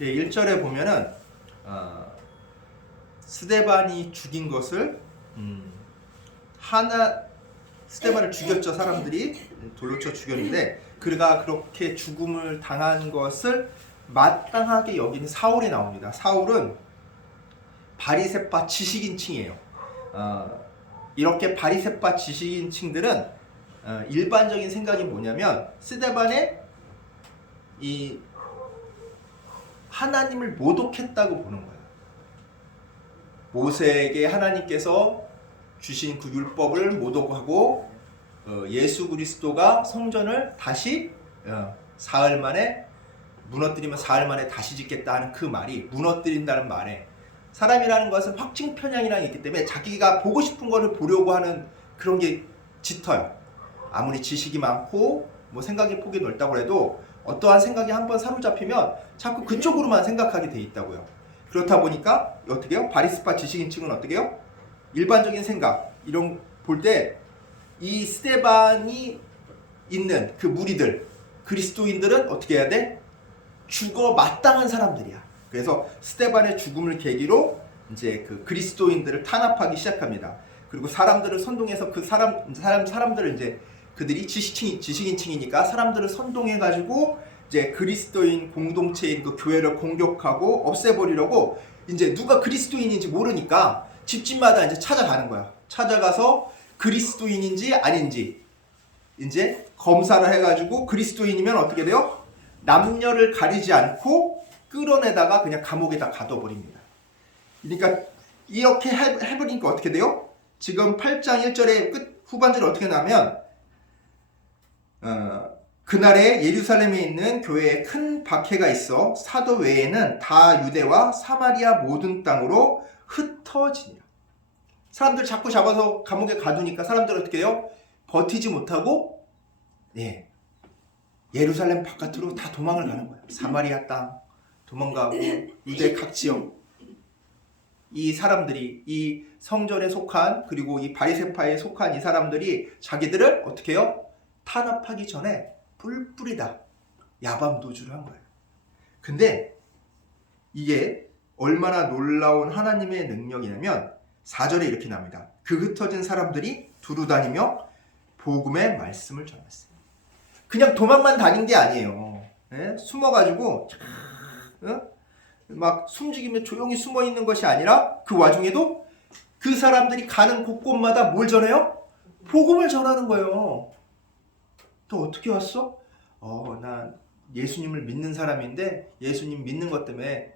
1절에 보면은 스데반이 죽인 것을 스데반을 죽였죠. 사람들이 돌로 쳐 죽였는데 그가 그렇게 죽음을 당한 것을 마땅하게 여기는 사울이 나옵니다. 사울은 바리새파 지식인층이에요. 이렇게 바리새파 지식인층들은 일반적인 생각이 뭐냐면 스데반의 이 하나님을 모독했다고 보는 거예요. 모세에게 하나님께서 주신 그 율법을 모독하고 예수 그리스도가 성전을 다시 사흘 만에 무너뜨리면 사흘 만에 다시 짓겠다 하는 그 말이 무너뜨린다는 말에 사람이라는 것은 확증 편향이라는 게 있기 때문에 자기가 보고 싶은 거를 보려고 하는 그런 게 짙어요. 아무리 지식이 많고 뭐 생각의 폭이 넓다고 해도 어떠한 생각이 한번 사로잡히면 자꾸 그쪽으로만 생각하게 돼 있다고요. 그렇다 보니까 어떻게 해요? 바리새파 지식인층은 어떻게 해요? 일반적인 생각 이런 볼 때 이 스데반이 있는 그 무리들 그리스도인들은 어떻게 해야 돼? 죽어 마땅한 사람들이야. 그래서 스데반의 죽음을 계기로 이제 그 그리스도인들을 탄압하기 시작합니다. 그리고 사람들을 선동해서 그 사람들을 이제 그들이 지식인층이니까 사람들을 선동해가지고 이제 그리스도인 공동체인 그 교회를 공격하고 없애버리려고 이제 누가 그리스도인인지 모르니까 집집마다 이제 찾아가는 거야. 찾아가서 그리스도인인지 아닌지 이제 검사를 해가지고 그리스도인이면 어떻게 돼요? 남녀를 가리지 않고 끌어내다가 그냥 감옥에다 가둬버립니다. 그러니까 이렇게 해버리니까 어떻게 돼요? 지금 8장 1절의 끝 후반절에 어떻게 나면 그날에 예루살렘에 있는 교회에 큰 박해가 있어 사도 외에는 다 유대와 사마리아 모든 땅으로 흩어지니라. 사람들 자꾸 잡아서 감옥에 가두니까 사람들 어떻게 해요? 버티지 못하고 예루살렘 바깥으로 다 도망을 가는 거예요. 사마리아 땅 도망가고 유대 각 지역 이 사람들이 이 성전에 속한 그리고 이 바리새파에 속한 이 사람들이 자기들을 어떻게 해요? 탄압하기 전에 뿔뿔이다 야밤도주를 한 거예요. 근데 이게 얼마나 놀라운 하나님의 능력이냐면 4절에 이렇게 나옵니다. 그 흩어진 사람들이 두루 다니며 복음의 말씀을 전했어요. 그냥 도망만 다닌 게 아니에요. 숨어가지고 막 숨죽이며 조용히 숨어 있는 것이 아니라 그 와중에도 그 사람들이 가는 곳곳마다 뭘 전해요? 복음을 전하는 거예요. 또 어떻게 왔어? 난 예수님을 믿는 사람인데 예수님 믿는 것 때문에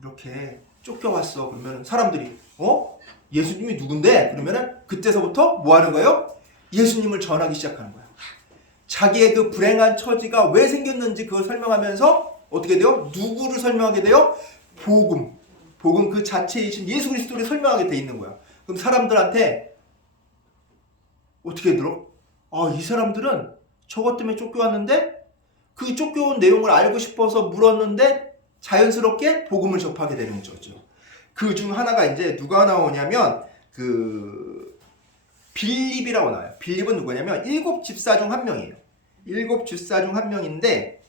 이렇게 쫓겨왔어. 그러면 사람들이 예수님이 누군데? 그러면은 그때서부터 뭐 하는 거예요? 예수님을 전하기 시작하는 거예요. 자기의 그 불행한 처지가 왜 생겼는지 그걸 설명하면서 어떻게 돼요? 누구를 설명하게 돼요? 복음 그 자체이신 예수 그리스도를 설명하게 돼 있는 거야. 그럼 사람들한테 어떻게 들어? 이 사람들은 저것 때문에 쫓겨왔는데 그 쫓겨온 내용을 알고 싶어서 물었는데 자연스럽게 복음을 접하게 되는 거죠. 그 중 하나가 이제 누가 나오냐면 그 빌립이라고 나와요. 빌립은 누구냐면 7 집사 중 한 명이에요. 7 집사 중 한 명인데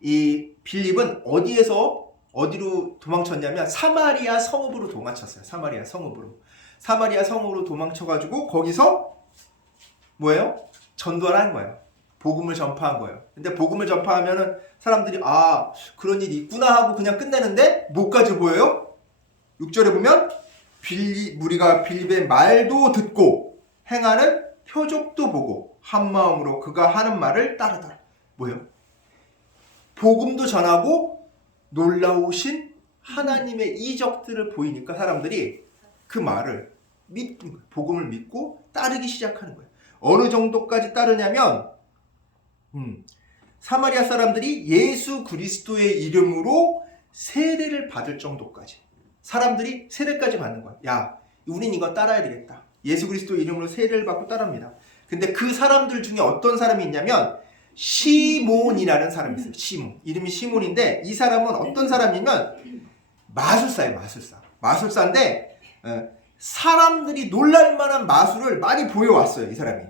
이 빌립은 어디로 도망쳤냐면 사마리아 성읍으로 도망쳤어요. 사마리아 성읍으로 도망쳐가지고 거기서 뭐예요? 전도를 한 거예요. 복음을 전파한 거예요. 근데 복음을 전파하면은 사람들이 그런 일이 있구나 하고 그냥 끝내는데 뭐까지 보여요? 6절에 보면 무리가 빌립의 말도 듣고 행하는 표적도 보고 한 마음으로 그가 하는 말을 따르더라. 뭐예요? 복음도 전하고 놀라우신 하나님의 이적들을 보이니까 사람들이 그 말을 복음을 믿고 따르기 시작하는 거예요. 어느 정도까지 따르냐면 사마리아 사람들이 예수 그리스도의 이름으로 세례를 받을 정도까지 사람들이 세례까지 받는 거야. 야, 우린 이거 따라야 되겠다. 예수 그리스도의 이름으로 세례를 받고 따릅니다. 근데 그 사람들 중에 어떤 사람이 있냐면 시몬이라는 사람이 있어요. 시몬. 이름이 시몬인데 이 사람은 어떤 사람이면 마술사예요. 마술사인데 사람들이 놀랄 만한 마술을 많이 보여왔어요. 이 사람이.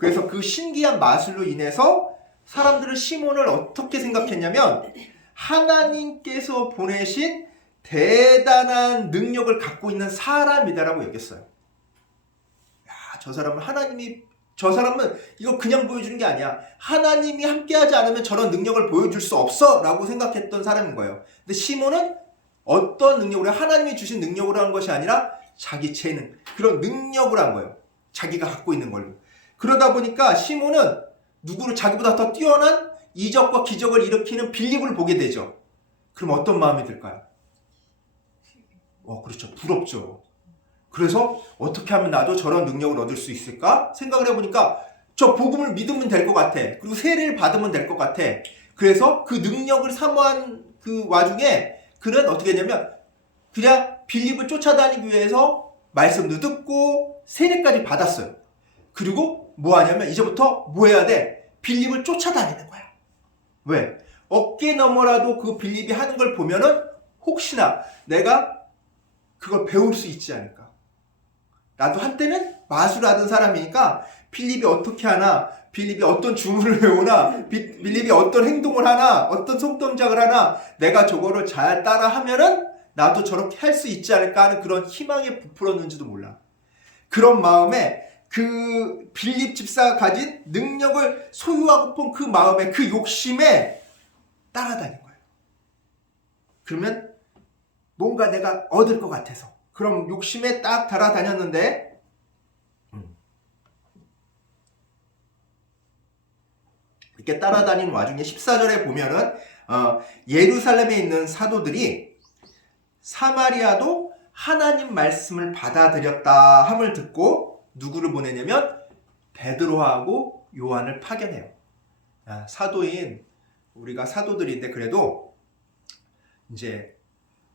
그래서 그 신기한 마술로 인해서 사람들은 시몬을 어떻게 생각했냐면 하나님께서 보내신 대단한 능력을 갖고 있는 사람이다라고 여겼어요. 야, 저 사람은 이거 그냥 보여주는 게 아니야. 하나님이 함께하지 않으면 저런 능력을 보여줄 수 없어 라고 생각했던 사람인 거예요. 근데 시몬은 어떤 능력으로, 하나님이 주신 능력으로 한 것이 아니라 자기 재능, 그런 능력을 한 거예요. 자기가 갖고 있는 걸로. 그러다 보니까 시몬은 누구를, 자기보다 더 뛰어난 이적과 기적을 일으키는 빌립을 보게 되죠. 그럼 어떤 마음이 들까요? 그렇죠. 부럽죠. 그래서 어떻게 하면 나도 저런 능력을 얻을 수 있을까? 생각을 해보니까 저 복음을 믿으면 될 것 같아. 그리고 세례를 받으면 될 것 같아. 그래서 그 능력을 사모한 그 와중에 그는 어떻게 했냐면 그냥 빌립을 쫓아다니기 위해서 말씀도 듣고 세례까지 받았어요. 그리고 뭐 하냐면 이제부터 뭐 해야 돼? 빌립을 쫓아다니는 거야. 왜? 어깨 너머라도 그 빌립이 하는 걸 보면은 혹시나 내가 그걸 배울 수 있지 않을까. 나도 한때는 마술하던 사람이니까 빌립이 어떻게 하나, 빌립이 어떤 주문을 외우나, 빌립이 어떤 행동을 하나, 어떤 손동작을 하나, 내가 저거를 잘 따라 하면은 나도 저렇게 할 수 있지 않을까 하는 그런 희망에 부풀었는지도 몰라. 그런 마음에 그 빌립 집사가 가진 능력을 소유하고픈 그 마음에, 그 욕심에 따라다닌 거예요. 그러면 뭔가 내가 얻을 것 같아서 그럼 욕심에 딱 따라다녔는데 이렇게 따라다니는 와중에 14절에 보면은 예루살렘에 있는 사도들이 사마리아도 하나님 말씀을 받아들였다 함을 듣고 누구를 보내냐면 베드로하고 요한을 파견해요. 사도인, 우리가 사도들인데 그래도 이제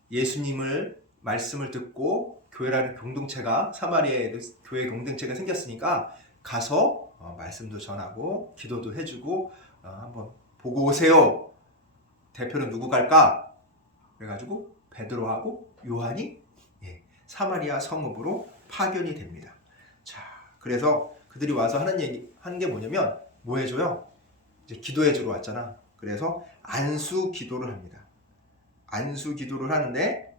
예수님을 말씀을 듣고 교회라는 공동체가, 사마리아에 교회 공동체가 생겼으니까 가서 말씀도 전하고 기도도 해주고 한번 보고 오세요. 대표는 누구 갈까? 그래가지고 베드로하고 요한이 사마리아 성읍으로 파견이 됩니다. 자, 그래서 그들이 와서 하는 게 뭐냐면 뭐 해줘요? 이제 기도해주러 왔잖아. 그래서 안수 기도를 합니다. 안수 기도를 하는데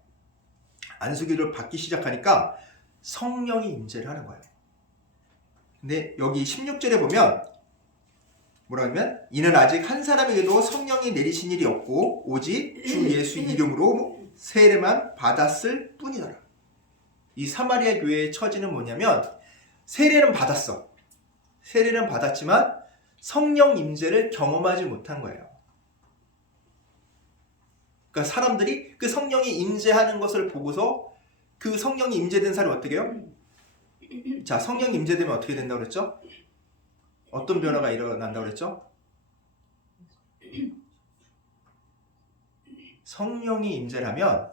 안수 기도를 받기 시작하니까 성령이 임재를 하는 거예요. 근데 여기 16절에 보면 뭐라 하면 이는 아직 한 사람에게도 성령이 내리신 일이 없고 오직 주 예수 이름으로 세례만 받았을 뿐이더라. 이 사마리아 교회의 처지는 뭐냐면 세례는 받았어. 세례는 받았지만 성령 임재를 경험하지 못한 거예요. 그러니까 사람들이 그 성령이 임재하는 것을 보고서 그 성령이 임재된 사람이 어떻게 해요? 자, 성령이 임재되면 어떻게 된다고 그랬죠? 어떤 변화가 일어난다고 그랬죠? 성령이 임재하면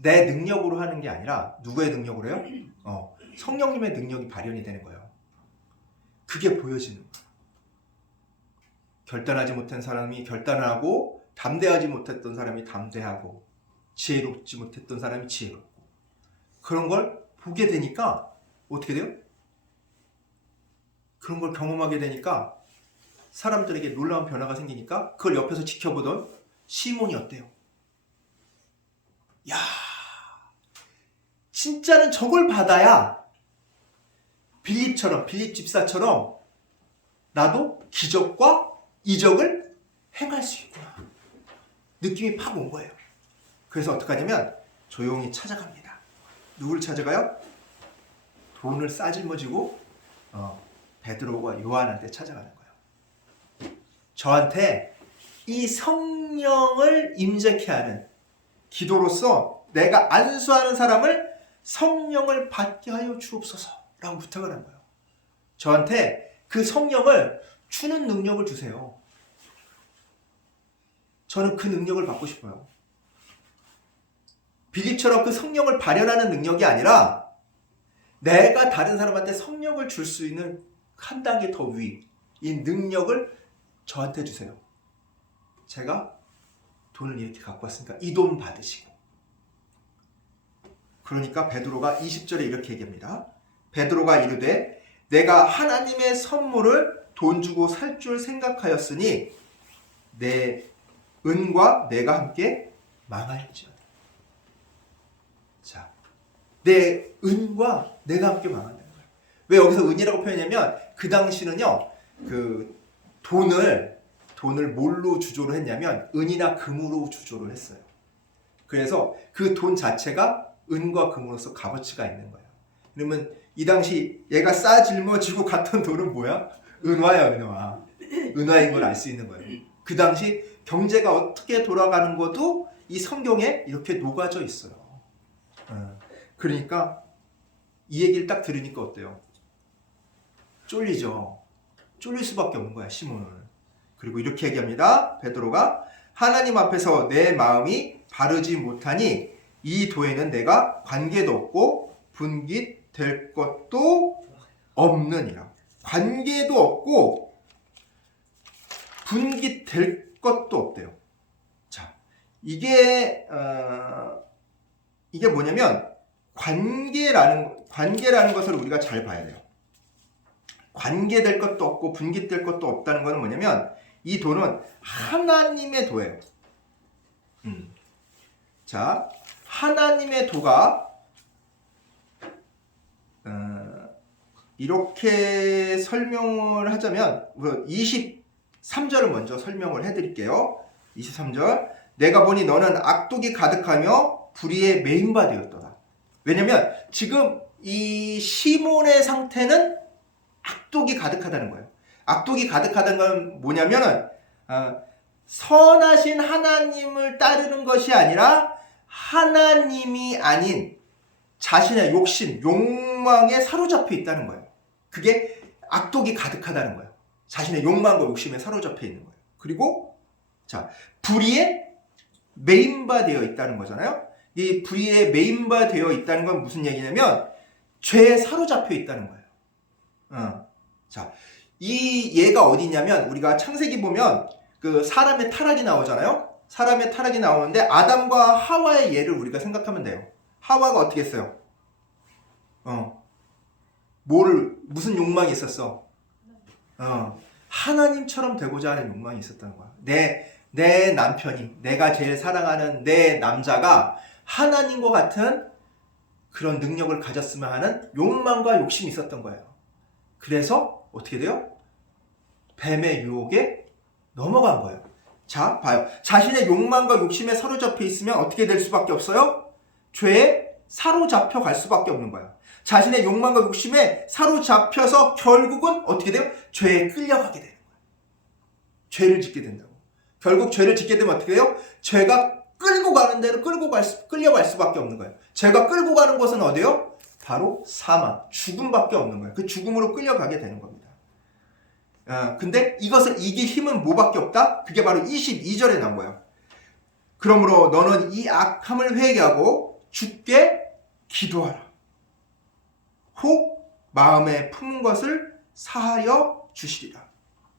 내 능력으로 하는 게 아니라 누구의 능력으로 해요? 성령님의 능력이 발현이 되는 거예요. 그게 보여지는 거예요. 결단하지 못한 사람이 결단을 하고, 담대하지 못했던 사람이 담대하고, 지혜롭지 못했던 사람이 지혜롭고, 그런 걸 보게 되니까 어떻게 돼요? 그런 걸 경험하게 되니까 사람들에게 놀라운 변화가 생기니까 그걸 옆에서 지켜보던 시몬이 어때요? 야, 진짜는 저걸 받아야 빌립 집사처럼 나도 기적과 이적을 행할 수 있구나. 느낌이 팍 온 거예요. 그래서 어떻게 하냐면 조용히 찾아갑니다. 누구를 찾아가요? 돈을 싸질머지고 베드로와 요한한테 찾아가는 거예요. 저한테 이 성령을 임재케 하는 기도로서 내가 안수하는 사람을 성령을 받게 하여 주옵소서 라고 부탁을 한 거예요. 저한테 그 성령을 주는 능력을 주세요. 저는 그 능력을 받고 싶어요. 빌립처럼 그 성령을 발현하는 능력이 아니라 내가 다른 사람한테 성령을 줄 수 있는 한 단계 더 위, 이 능력을 저한테 주세요. 제가 돈을 이렇게 갖고 왔으니까 이 돈 받으시고. 그러니까 베드로가 20절에 이렇게 얘기합니다. 베드로가 이르되 내가 하나님의 선물을 돈 주고 살 줄 생각하였으니 내 은과 내가 함께 망할지어다. 자, 내 은과 내가 함께 망한다는 거예요. 왜 여기서 은이라고 표현하냐면 그 당시는요, 그 돈을 뭘로 주조를 했냐면 은이나 금으로 주조를 했어요. 그래서 그 돈 자체가 은과 금으로서 값어치가 있는 거예요. 그러면 이 당시 얘가 жил머지고 갔던 돈은 뭐야? 은화야, 은화. 은화인 걸 알 수 있는 거예요. 그 당시 경제가 어떻게 돌아가는 것도 이 성경에 이렇게 녹아져 있어요. 그러니까 이 얘기를 딱 들으니까 어때요? 쫄리죠. 쫄릴 수밖에 없는 거야, 시몬은. 그리고 이렇게 얘기합니다. 베드로가 하나님 앞에서 내 마음이 바르지 못하니 이 도에는 내가 관계도 없고 분깃될 것도 없느니라. 관계도 없고 분깃될 것도 없대요. 자, 이게 뭐냐면 관계라는 것을 우리가 잘 봐야 돼요. 관계될 것도 없고 분깃될 것도 없다는 것은 뭐냐면 이 도는 하나님의 도예요. 자, 하나님의 도가 이렇게 설명을 하자면 23절을 먼저 설명을 해드릴게요. 23절, 내가 보니 너는 악독이 가득하며 불의에 매인바 되었더라. 왜냐면 지금 이 시몬의 상태는 악독이 가득하다는 거예요. 악독이 가득하다는 건 뭐냐면은 선하신 하나님을 따르는 것이 아니라 하나님이 아닌 자신의 욕심, 욕망에 사로잡혀 있다는 거예요. 그게 악독이 가득하다는 거예요. 자신의 욕망과 욕심에 사로잡혀 있는 거예요. 그리고 자, 불의에 매인바 되어 있다는 거잖아요. 이 불의에 매인바 되어 있다는 건 무슨 얘기냐면 죄에 사로잡혀 있다는 거예요. 자, 이 얘가 어디냐면 우리가 창세기 보면 그 사람의 타락이 나오잖아요. 사람의 타락이 나오는데 아담과 하와의 예를 우리가 생각하면 돼요. 하와가 어떻게 했어요? 무슨 욕망이 있었어? 하나님처럼 되고자 하는 욕망이 있었다는 거야. 내 남편이, 내가 제일 사랑하는 내 남자가 하나님과 같은 그런 능력을 가졌으면 하는 욕망과 욕심이 있었던 거예요. 그래서 어떻게 돼요? 뱀의 유혹에 넘어간 거예요. 자, 봐요. 자신의 욕망과 욕심에 사로잡혀 있으면 어떻게 될 수밖에 없어요? 죄에 사로잡혀 갈 수밖에 없는 거예요. 자신의 욕망과 욕심에 사로잡혀서 결국은 어떻게 돼요? 죄에 끌려가게 되는 거예요. 죄를 짓게 된다고. 결국 죄를 짓게 되면 어떻게 돼요? 죄가 끌고 가는 대로 끌려갈 수밖에 없는 거예요. 죄가 끌고 가는 곳은 어디요? 바로 사망, 죽음밖에 없는 거예요. 그 죽음으로 끌려가게 되는 겁니다. 근데 이것을 이길 힘은 뭐밖에 없다? 그게 바로 22절에 나온 거예요. 그러므로 너는 이 악함을 회개하고 주께 기도하라. 혹 마음에 품은 것을 사하여 주시리라.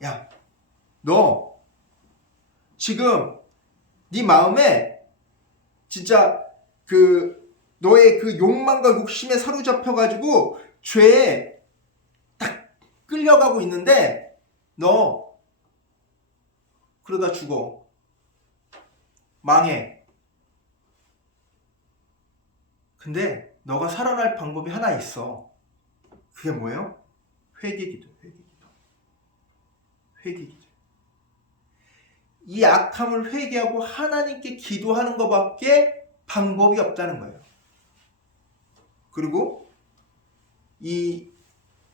야, 너 지금 네 마음에 진짜 너의 그 욕망과 욕심에 사로잡혀가지고 죄에 딱 끌려가고 있는데 너 그러다 죽어. 망해. 근데 너가 살아날 방법이 하나 있어. 그게 뭐예요? 회개기도. 이 악함을 회개하고 하나님께 기도하는 것밖에 방법이 없다는 거예요. 그리고 이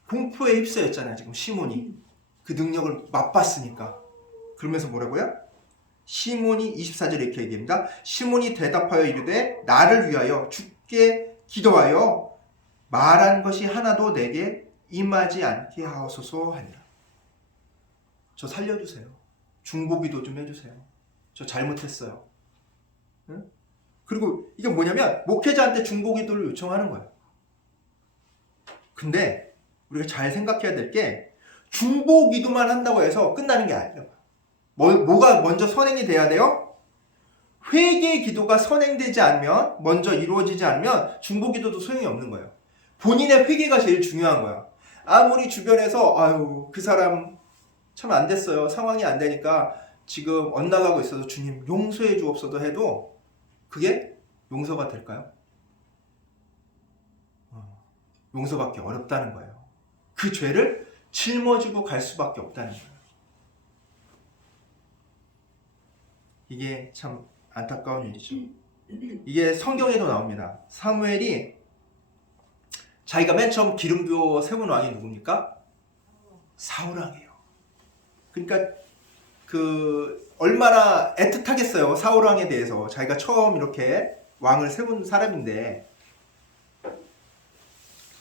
공포에 휩싸였잖아요. 지금 시몬이 그 능력을 맛봤으니까. 그러면서 뭐라고요? 시몬이 24절에 이렇게 얘기합니다. 시몬이 대답하여 이르되 나를 위하여 주께 기도하여 말한 것이 하나도 내게 임하지 않게 하옵소서 하니라. 저 살려주세요. 중보기도 좀 해주세요. 저 잘못했어요. 응? 그리고 이게 뭐냐면 목회자한테 중보기도를 요청하는 거예요. 근데 우리가 잘 생각해야 될 게 중보기도만 한다고 해서 끝나는 게 아니에요. 뭐가 먼저 선행이 돼야 돼요? 회개의 기도가 선행되지 않으면, 먼저 이루어지지 않으면 중보기도도 소용이 없는 거예요. 본인의 회개가 제일 중요한 거야. 아무리 주변에서 아유 그 사람 참 안 됐어요. 상황이 안 되니까 지금 엇나가고 있어서 주님 용서해 주옵소서 해도 그게 용서가 될까요? 용서받기 어렵다는 거예요. 그 죄를 짊어지고 갈 수밖에 없다는 거예요. 이게 참 안타까운 일이죠. 이게 성경에도 나옵니다. 사무엘이 자기가 맨 처음 기름 부어 세운 왕이 누굽니까? 사울왕이에요. 그러니까 얼마나 애틋하겠어요. 사울왕에 대해서. 자기가 처음 이렇게 왕을 세운 사람인데,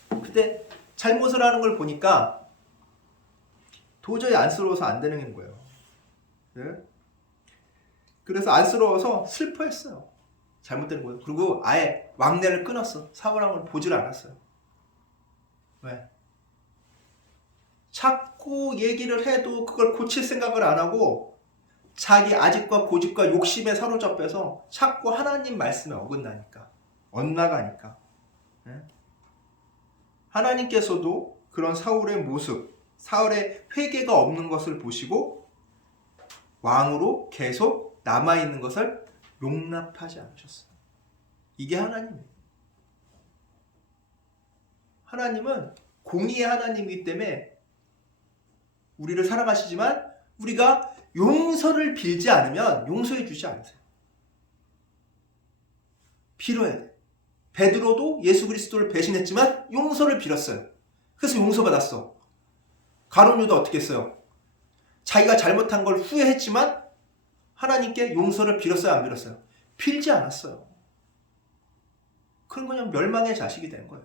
근데 잘못을 하는 걸 보니까 도저히 안쓰러워서 안 되는 거예요. 네? 그래서 안쓰러워서 슬퍼했어요. 잘못된 거예요. 그리고 아예 왕래를 끊었어. 사울왕을 보질 않았어요. 왜? 자꾸 얘기를 해도 그걸 고칠 생각을 안 하고 자기 아집과 고집과 욕심에 사로잡혀서 자꾸 하나님 말씀에 어긋나니까, 엇나가니까. 네? 하나님께서도 그런 사울의 모습, 사울의 회개가 없는 것을 보시고 왕으로 계속 남아있는 것을 용납하지 않으셨어요. 이게 하나님이에요. 하나님은 공의의 하나님이기 때문에 우리를 사랑하시지만 우리가 용서를 빌지 않으면 용서해 주지 않으세요. 빌어야 돼. 베드로도 예수 그리스도를 배신했지만 용서를 빌었어요. 그래서 용서받았어. 가룟 유다 어떻게 했어요? 자기가 잘못한 걸 후회했지만 하나님께 용서를 빌었어요, 안 빌었어요? 빌지 않았어요. 그런 그냥 멸망의 자식이 된 거예요.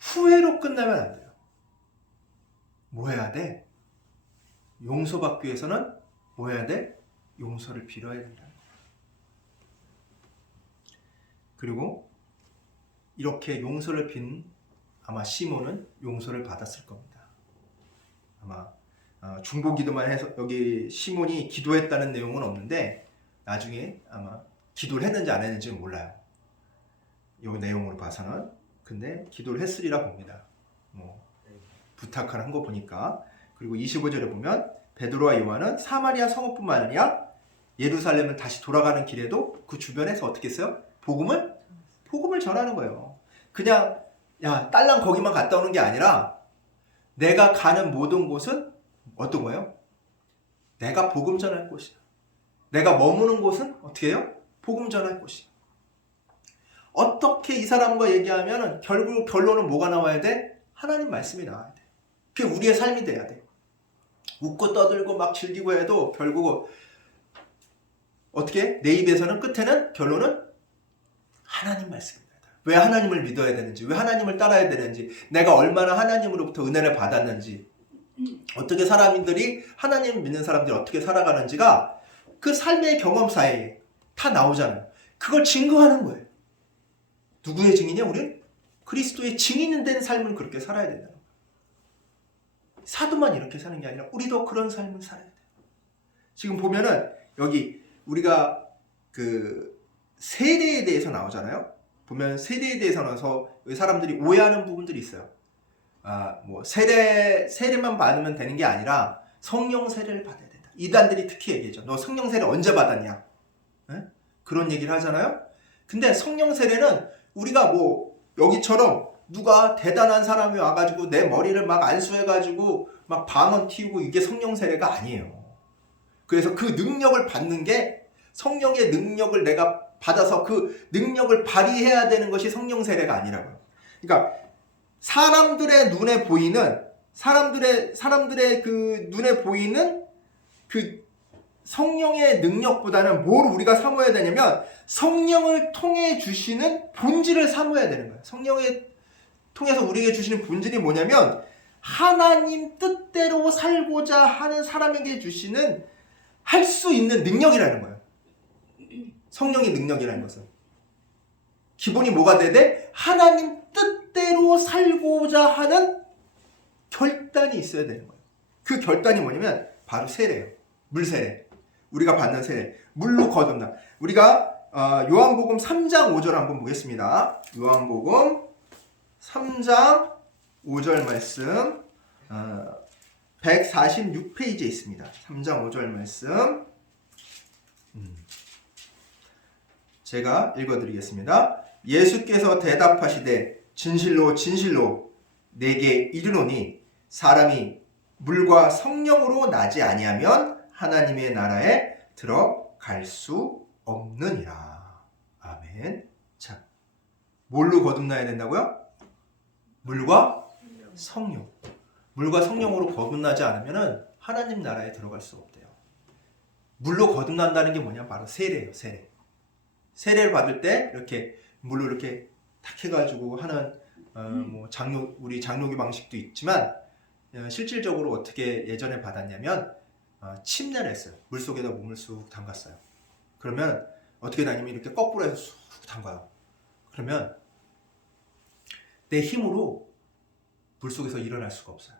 후회로 끝나면 안 돼요. 뭐 해야 돼? 용서받기 위해서는 뭐 해야 돼? 용서를 빌어야 된다. 그리고 이렇게 용서를 빈 아마 시몬은 용서를 받았을 겁니다. 아마 중보기도만 해서 여기 시몬이 기도했다는 내용은 없는데 나중에 아마 기도를 했는지 안 했는지는 몰라요. 이 내용으로 봐서는. 근데 기도를 했으리라 봅니다. 부탁을 한 거 보니까. 그리고 25절에 보면 베드로와 요한은 사마리아 성읍뿐만 아니라 예루살렘을 다시 돌아가는 길에도 그 주변에서 어떻게 했어요? 복음을 전하는 거예요. 그냥 딸랑 거기만 갔다 오는 게 아니라 내가 가는 모든 곳은 어떤 거예요? 내가 복음 전할 곳이야. 내가 머무는 곳은 어떻게 해요? 복음 전할 곳이야. 어떻게 이 사람과 얘기하면 결국 결론은 뭐가 나와야 돼? 하나님 말씀이 나와야 돼. 그게 우리의 삶이 돼야 돼. 웃고 떠들고 막 즐기고 해도 결국 어떻게? 내 입에서는 끝에는 결론은 하나님 말씀입니다. 왜 하나님을 믿어야 되는지, 왜 하나님을 따라야 되는지, 내가 얼마나 하나님으로부터 은혜를 받았는지, 어떻게 사람들이 하나님 믿는 사람들이 어떻게 살아가는지가 그 삶의 경험사에 다 나오잖아요. 그걸 증거하는 거예요. 누구의 증인이야? 우리는 그리스도의 증인이 된 삶을 그렇게 살아야 된다. 사도만 이렇게 사는 게 아니라 우리도 그런 삶을 살아야 돼요. 지금 보면은 여기 우리가 그 세례에 대해서 나오잖아요. 보면 세례에 대해서 나와서 사람들이 오해하는 부분들이 있어요. 세례만 받으면 되는 게 아니라 성령 세례를 받아야 된다. 이단들이 특히 얘기하죠. 너 성령 세례 언제 받았냐? 네? 그런 얘기를 하잖아요. 근데 성령 세례는 우리가 여기처럼 누가 대단한 사람이 와가지고 내 머리를 막 안수해가지고 막 방언 튀우고 이게 성령 세례가 아니에요. 그래서 그 능력을 받는 게 성령의 능력을 내가 받아서 그 능력을 발휘해야 되는 것이 성령 세례가 아니라고요. 그러니까 사람들의 눈에 보이는 사람들의 그 눈에 보이는 그 성령의 능력보다는 뭘 우리가 사모해야 되냐면 성령을 통해 주시는 본질을 사모해야 되는 거예요. 성령을 통해서 우리에게 주시는 본질이 뭐냐면 하나님 뜻대로 살고자 하는 사람에게 주시는 할 수 있는 능력이라는 거예요. 성령의 능력이라는 것은 기본이 뭐가 돼야 돼? 하나님 뜻대로 살고자 하는 결단이 있어야 되는 거예요. 그 결단이 뭐냐면 바로 세례예요. 물세례. 우리가 받는 세례. 물로 거듭나. 우리가 요한복음 3장 5절 한번 보겠습니다. 요한복음 3장 5절 말씀. 146페이지에 있습니다. 3장 5절 말씀. 제가 읽어드리겠습니다. 예수께서 대답하시되 진실로 진실로 내게 이르노니 사람이 물과 성령으로 나지 아니하면 하나님의 나라에 들어갈 수 없느니라. 아멘. 자, 뭘로 거듭나야 된다고요? 물과 성령. 물과 성령으로 거듭나지 않으면 하나님 나라에 들어갈 수 없대요. 물로 거듭난다는 게 뭐냐? 바로 세례예요. 세례. 세례를 받을 때 이렇게 물로 이렇게 탁 해가지고 하는 뭐 우리 장로교 방식도 있지만 실질적으로 어떻게 예전에 받았냐면 침례를 했어요. 물 속에다 몸을 쑥 담갔어요. 그러면 어떻게 다니면 이렇게 거꾸로 해서 쑥 담가요. 그러면 내 힘으로 물 속에서 일어날 수가 없어요.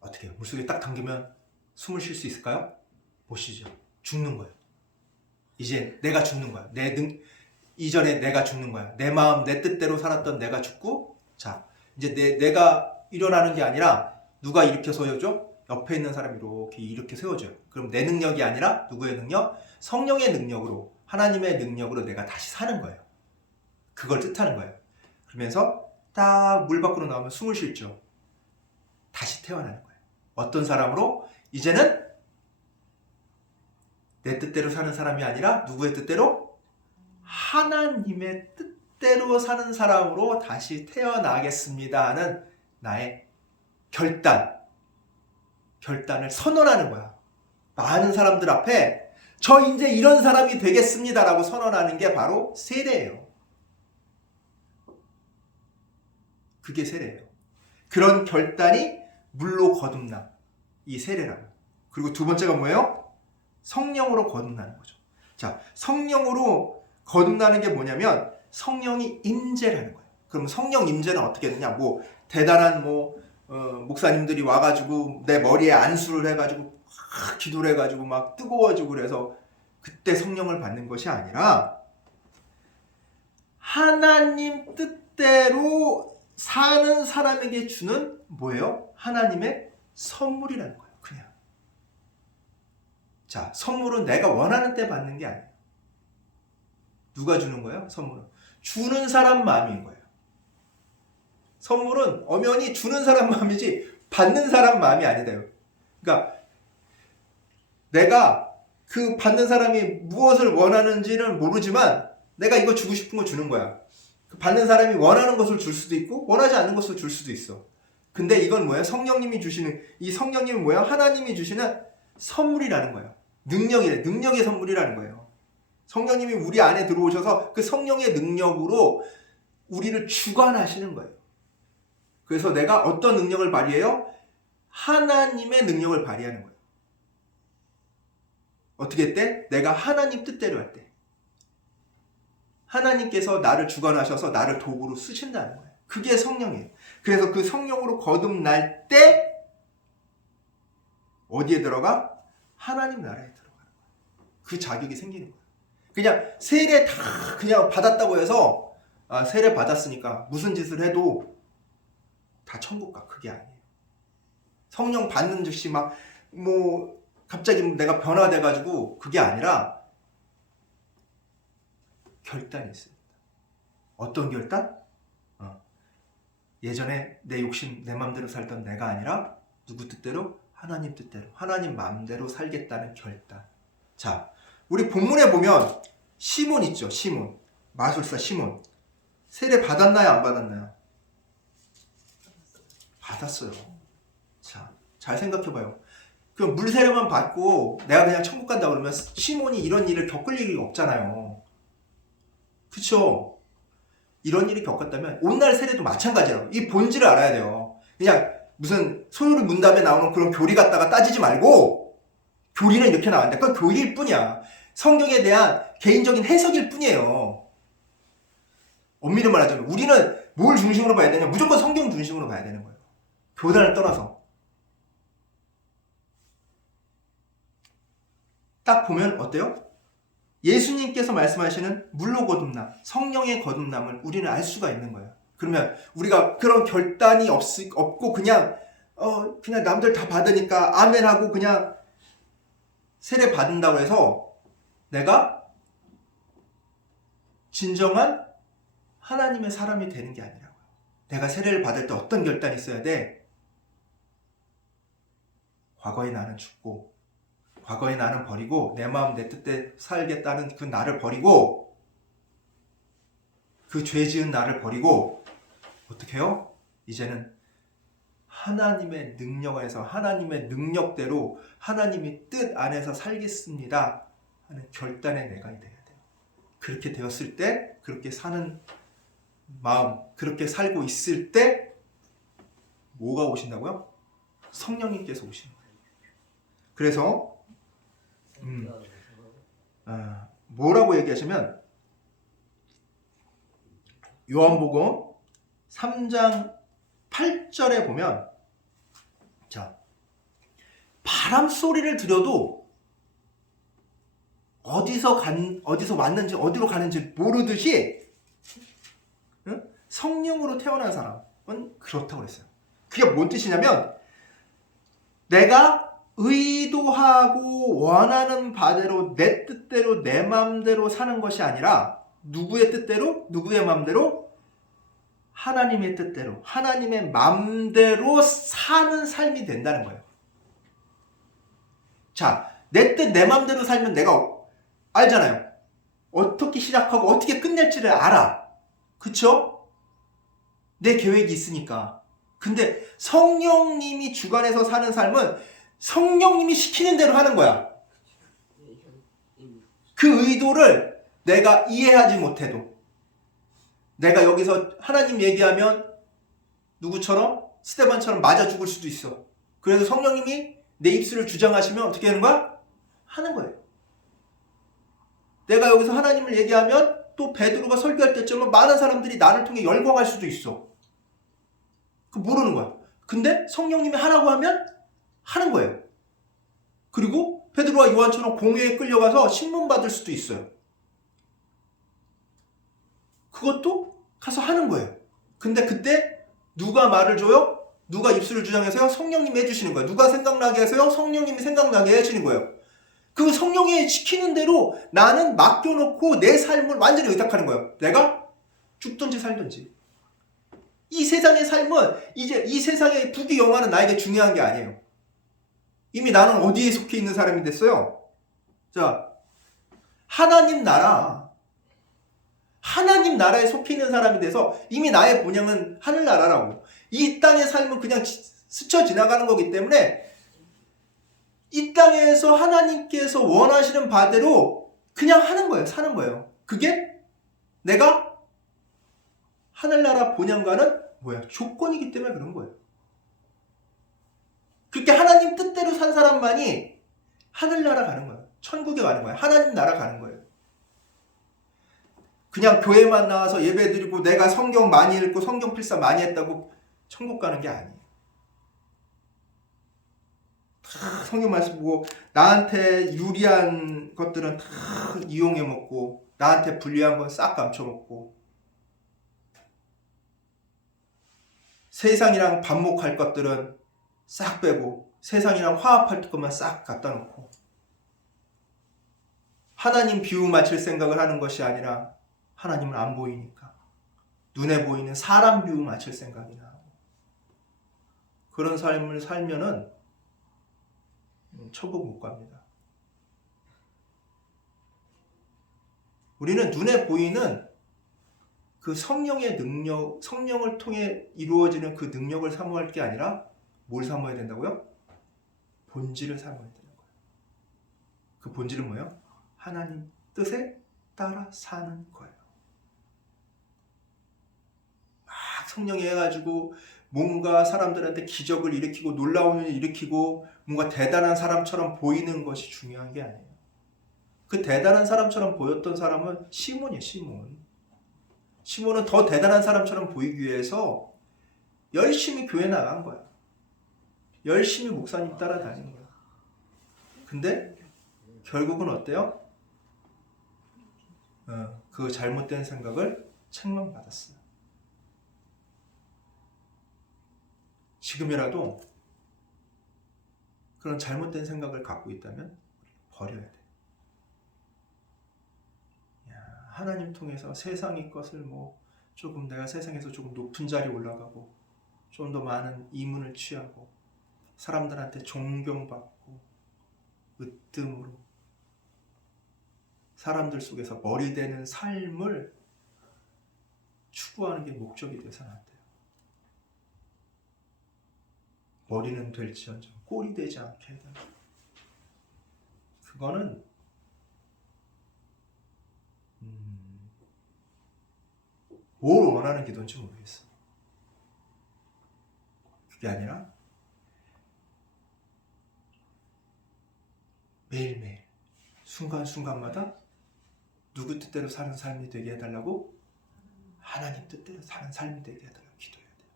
어떻게 해요? 물 속에 딱 담기면 숨을 쉴 수 있을까요? 못 쉬죠. 죽는 거예요. 이제 내가 죽는 거야. 이전에 내가 죽는 거야. 내 마음, 내 뜻대로 살았던 내가 죽고, 자, 이제 내가 일어나는 게 아니라 누가 일으켜 세워줘? 옆에 있는 사람이 이렇게 세워줘요. 그럼 내 능력이 아니라 누구의 능력? 성령의 능력으로, 하나님의 능력으로 내가 다시 사는 거예요. 그걸 뜻하는 거예요. 그러면서 딱 물 밖으로 나오면 숨을 쉬죠. 다시 태어나는 거예요. 어떤 사람으로? 이제는 내 뜻대로 사는 사람이 아니라 누구의 뜻대로? 하나님의 뜻대로 사는 사람으로 다시 태어나겠습니다 하는 나의 결단을 선언하는 거야. 많은 사람들 앞에 저 이제 이런 사람이 되겠습니다 라고 선언하는 게 바로 세례예요. 그게 세례예요. 그런 결단이 물로 거듭남, 이 세례라고. 그리고 두 번째가 뭐예요? 성령으로 거듭나는 거죠. 자, 성령으로 거듭나는 게 뭐냐면 성령이 임재라는 거예요. 그럼 성령 임재는 어떻게 되냐? 뭐 대단한 목사님들이 와가지고 내 머리에 안수를 해가지고 기도를 해가지고 막 뜨거워지고 그래서 그때 성령을 받는 것이 아니라 하나님 뜻대로 사는 사람에게 주는 뭐예요? 하나님의 선물이라는 거예요. 그냥. 자, 선물은 내가 원하는 때 받는 게 아니에요. 누가 주는 거예요? 선물은. 주는 사람 마음인 거예요. 선물은 엄연히 주는 사람 마음이지 받는 사람 마음이 아니다요. 그러니까 내가 그 받는 사람이 무엇을 원하는지는 모르지만 내가 이거 주고 싶은 거 주는 거야. 받는 사람이 원하는 것을 줄 수도 있고 원하지 않는 것을 줄 수도 있어. 근데 이건 뭐야? 성령님이 주시는, 이 성령님은 뭐야? 하나님이 주시는 선물이라는 거예요. 능력의 선물이라는 거예요. 성령님이 우리 안에 들어오셔서 그 성령의 능력으로 우리를 주관하시는 거예요. 그래서 내가 어떤 능력을 발휘해요? 하나님의 능력을 발휘하는 거예요. 어떻게 할 때? 내가 하나님 뜻대로 할 때. 하나님께서 나를 주관하셔서 나를 도구로 쓰신다는 거예요. 그게 성령이에요. 그래서 그 성령으로 거듭날 때 어디에 들어가? 하나님 나라에 들어가는 거예요. 그 자격이 생기는 거예요. 그냥 세례 다 그냥 받았다고 해서 세례 받았으니까 무슨 짓을 해도 다 천국 가. 그게 아니에요. 성령 받는 즉시 갑자기 내가 변화돼가지고 그게 아니라 결단이 있습니다. 어떤 결단? 예전에 내 욕심, 내 마음대로 살던 내가 아니라 누구 뜻대로? 하나님 뜻대로, 하나님 마음대로 살겠다는 결단. 자, 우리 본문에 보면 시몬 있죠. 시몬, 마술사 시몬. 세례 받았나요? 안 받았나요? 받았어요. 자, 잘 생각해봐요. 그 물세례만 받고 내가 그냥 천국 간다 그러면 시몬이 이런 일을 겪을 일이 없잖아요. 그쵸? 이런 일이 겪었다면 오늘날 세례도 마찬가지라고. 이 본질을 알아야 돼요. 그냥 무슨 소요리 문답에 나오는 그런 교리 갖다가 따지지 말고 교리는 이렇게 나왔는데 그건 교리일 뿐이야. 성경에 대한 개인적인 해석일 뿐이에요. 엄밀히 말하자면 우리는 뭘 중심으로 봐야 되냐? 무조건 성경 중심으로 봐야 되는 거예요. 교단을 떠나서. 딱 보면 어때요? 예수님께서 말씀하시는 물로 거듭남, 성령의 거듭남을 우리는 알 수가 있는 거예요. 그러면 우리가 그런 결단이 없고 그냥 그냥 남들 다 받으니까 아멘 하고 그냥 세례 받는다고 해서 내가 진정한 하나님의 사람이 되는 게 아니라고요. 내가 세례를 받을 때 어떤 결단이 있어야 돼? 과거의 나는 죽고, 과거의 나는 버리고, 내 마음 내 뜻대로 살겠다는 그 나를 버리고, 그 죄 지은 나를 버리고, 어떻게 해요? 이제는 하나님의 능력 안에서, 하나님의 능력대로 하나님의 뜻 안에서 살겠습니다 하는 결단의 내가 돼야 돼요. 그렇게 되었을 때, 그렇게 사는 마음, 그렇게 살고 있을 때 뭐가 오신다고요? 성령님께서 오시는 거예요. 그래서 뭐라고 얘기하시면 요한복음 3장 8절에 보면, 자, 바람 소리를 들어도 어디서 왔는지 어디로 가는지 모르듯이 성령으로 태어난 사람은 그렇다고 그랬어요. 그게 뭔 뜻이냐면, 내가 의도하고 원하는 바대로 내 뜻대로 내 마음대로 사는 것이 아니라 누구의 뜻대로, 누구의 마음대로, 하나님의 뜻대로, 하나님의 마음대로 사는 삶이 된다는 거예요. 자, 내 뜻, 내 마음대로 살면 내가 알잖아요. 어떻게 시작하고 어떻게 끝낼지를 알아. 그쵸? 내 계획이 있으니까. 근데 성령님이 주관해서 사는 삶은 성령님이 시키는 대로 하는 거야. 그 의도를 내가 이해하지 못해도, 내가 여기서 하나님 얘기하면 누구처럼? 스데반처럼 맞아 죽을 수도 있어. 그래서 성령님이 내 입술을 주장하시면 어떻게 하는 거야? 하는 거예요. 내가 여기서 하나님을 얘기하면 또 베드로가 설교할 때쯤은 많은 사람들이 나를 통해 열광할 수도 있어. 그 모르는 거야. 근데 성령님이 하라고 하면 하는 거예요. 그리고 베드로와 요한처럼 공회에 끌려가서 신문 받을 수도 있어요. 그것도 가서 하는 거예요. 근데 그때 누가 말을 줘요? 누가 입술을 주장해서요? 성령님이 해주시는 거예요. 누가 생각나게 해서요? 성령님이 생각나게 해주시는 거예요. 그 성령이 시키는 대로 나는 맡겨놓고 내 삶을 완전히 의탁하는 거예요. 내가 죽든지 살든지. 이 세상의 삶은 이제 이 세상의 부귀영화는 나에게 중요한 게 아니에요. 이미 나는 어디에 속해 있는 사람이 됐어요? 자, 하나님 나라에 속해 있는 사람이 돼서 이미 나의 본향은 하늘나라라고. 이 땅의 삶은 그냥 스쳐 지나가는 거기 때문에 이 땅에서 하나님께서 원하시는 바대로 그냥 하는 거예요. 사는 거예요. 그게 내가 하늘나라 본향과는 조건이기 때문에 그런 거예요. 그렇게 하나님 뜻대로 산 사람만이 하늘나라 가는 거예요. 천국에 가는 거예요. 하나님 나라 가는 거예요. 그냥 교회만 나와서 예배 드리고 내가 성경 많이 읽고 성경 필사 많이 했다고 천국 가는 게 아니에요. 다 성경 말씀 보고 나한테 유리한 것들은 다 이용해 먹고 나한테 불리한 건 싹 감춰 먹고 세상이랑 반목할 것들은 싹 빼고 세상이랑 화합할 것만 싹 갖다 놓고 하나님 비유 맞출 생각을 하는 것이 아니라 하나님은 안 보이니까 눈에 보이는 사람 비유 맞출 생각이나 하고 그런 삶을 살면은 천국 못 갑니다. 우리는 눈에 보이는 그 성령의 능력, 성령을 통해 이루어지는 그 능력을 사모할 게 아니라 뭘 사모해야 된다고요? 본질을 사모해야 되는 거예요. 그 본질은 뭐예요? 하나님 뜻에 따라 사는 거예요. 막 성령이 해가지고 뭔가 사람들한테 기적을 일으키고 놀라운 일을 일으키고 뭔가 대단한 사람처럼 보이는 것이 중요한 게 아니에요. 그 대단한 사람처럼 보였던 사람은 시몬이에요. 시몬은 더 대단한 사람처럼 보이기 위해서 열심히 교회 나간 거야. 열심히 목사님 따라다닌 거야. 근데 결국은 어때요? 그 잘못된 생각을 책망받았어요. 지금이라도 그런 잘못된 생각을 갖고 있다면 버려야 돼. 하나님 통해서 세상의 것을 조금 내가 세상에서 조금 높은 자리에 올라가고 좀 더 많은 이문을 취하고 사람들한테 존경받고 으뜸으로 사람들 속에서 머리 되는 삶을 추구하는 게 목적이 돼서는 안 돼요. 머리는 될지언정 꼴이 되지 않게 해야 돼요. 그거는 뭘 원하는 기도인지 모르겠어. 그게 아니라 매일매일 순간순간마다 누구 뜻대로 사는 삶이 되게 해달라고? 하나님 뜻대로 사는 삶이 되게 해달라고 기도해야 돼요.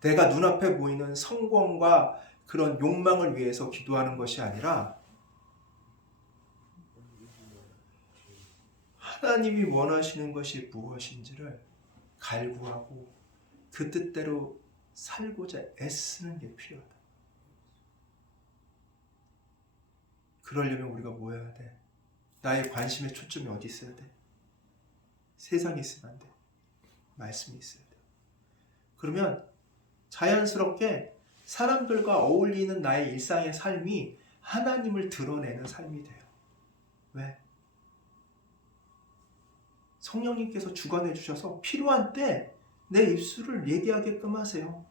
내가 눈앞에 보이는 성공과 그런 욕망을 위해서 기도하는 것이 아니라 하나님이 원하시는 것이 무엇인지를 갈구하고 그 뜻대로 살고자 애쓰는 게 필요하다. 그러려면 우리가 뭐 해야 돼? 나의 관심의 초점이 어디 있어야 돼? 세상에 있으면 안 돼. 말씀이 있어야 돼. 그러면 자연스럽게 사람들과 어울리는 나의 일상의 삶이 하나님을 드러내는 삶이 돼요. 왜? 성령님께서 주관해 주셔서 필요한 때 내 입술을 얘기하게끔 하세요.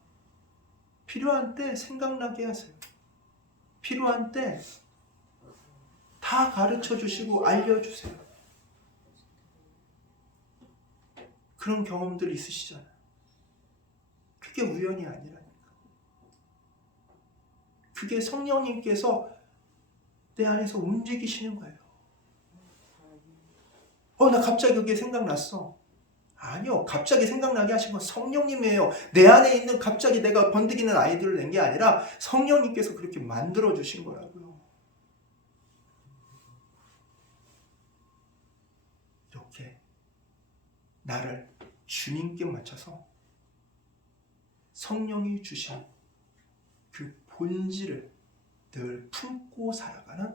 필요한 때 생각나게 하세요. 필요한 때 다 가르쳐 주시고 알려주세요. 그런 경험들 있으시잖아요. 그게 우연이 아니라니까. 그게 성령님께서 내 안에서 움직이시는 거예요. 나 갑자기 그게 생각났어. 아니요. 갑자기 생각나게 하신 건 성령님이에요. 내 안에 있는 갑자기 내가 번뜩이는 아이디어를 낸 게 아니라 성령님께서 그렇게 만들어 주신 거라고요. 이렇게 나를 주님께 맞춰서 성령이 주신 그 본질을 늘 품고 살아가는,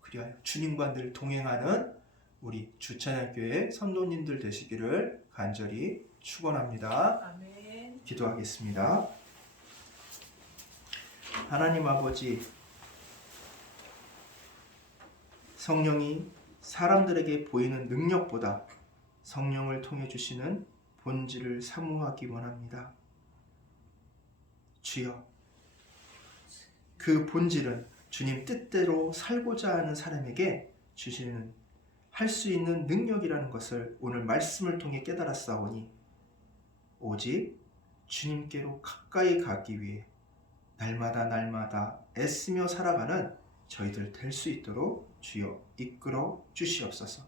그리하여 주님과 늘 동행하는 우리 주찬양교회 선도님들 되시기를 간절히 축원합니다. 아멘. 기도하겠습니다. 하나님 아버지, 성령이 사람들에게 보이는 능력보다 성령을 통해 주시는 본질을 사모하기 원합니다. 주여, 그 본질은 주님 뜻대로 살고자 하는 사람에게 주시는 할 수 있는 능력이라는 것을 오늘 말씀을 통해 깨달았사오니 오직 주님께로 가까이 가기 위해 날마다 애쓰며 살아가는 저희들 될 수 있도록 주여 이끌어 주시옵소서.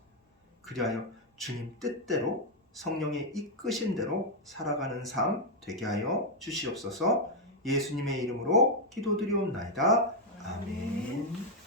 그리하여 주님 뜻대로 성령의 이끄심대로 살아가는 삶 되게 하여 주시옵소서. 예수님의 이름으로 기도드리옵나이다. 아멘.